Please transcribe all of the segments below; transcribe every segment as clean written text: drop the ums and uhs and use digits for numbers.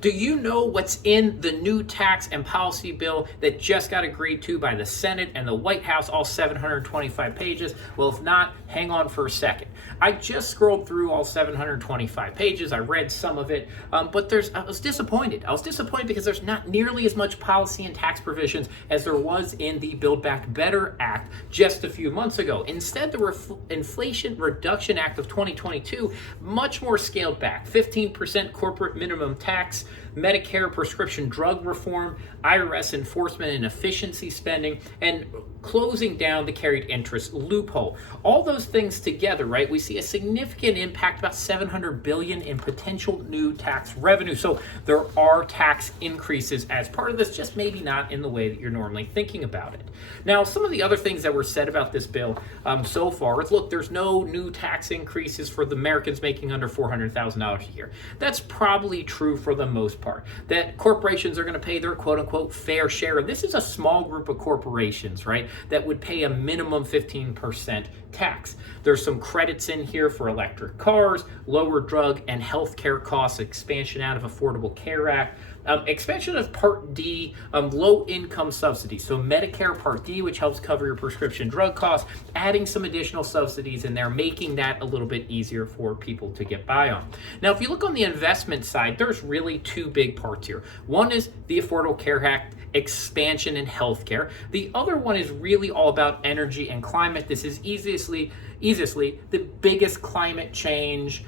Do you know what's in the new tax and policy bill that just got agreed to by the Senate and the White House, all 725 pages? Well, if not, hang on for a second. I just scrolled through all 725 pages. I read some of it, but I was disappointed. I was disappointed because there's not nearly as much policy and tax provisions as there was in the Build Back Better Act just a few months ago. Instead, the Inflation Reduction Act of 2022, much more scaled back, 15% corporate minimum tax, Medicare prescription drug reform, IRS enforcement and efficiency spending, and closing down the carried interest loophole. All those things together, right? We see a significant impact, about $700 billion in potential new tax revenue. So there are tax increases as part of this, just maybe not in the way that you're normally thinking about it. Now, some of the other things that were said about this bill so far is, look, there's no new tax increases for the Americans making under $400,000 a year. That's probably true for the most part, that corporations are going to pay their quote unquote fair share. This is a small group of corporations, right, that would pay a minimum 15% tax. There's some credits in here for electric cars, lower drug and healthcare costs, expansion out of Affordable Care Act, expansion of Part D, low income subsidies. So Medicare Part D, which helps cover your prescription drug costs, adding some additional subsidies in there, making that a little bit easier for people to get by on. Now, if you look on the investment side, there's really two big parts here. One is the Affordable Care Act expansion in healthcare. The other one is really all about energy and climate. This is easily the biggest climate change,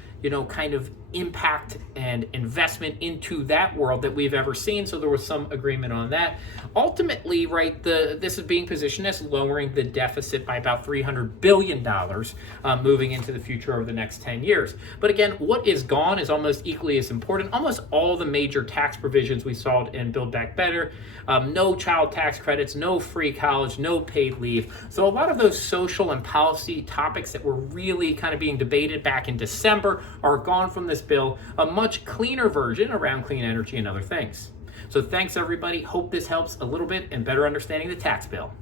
kind of impact and investment into that world that we've ever seen. So there was some agreement on that. Ultimately, right, this is being positioned as lowering the deficit by about $300 billion moving into the future over the next 10 years. But again, what is gone is almost equally as important. Almost all the major tax provisions we saw in Build Back Better, no child tax credits, no free college, no paid leave. So a lot of those social and policy topics that were really kind of being debated back in December are gone from this bill, a much cleaner version around clean energy and other things. So thanks everybody. Hope this helps a little bit in better understanding the tax bill.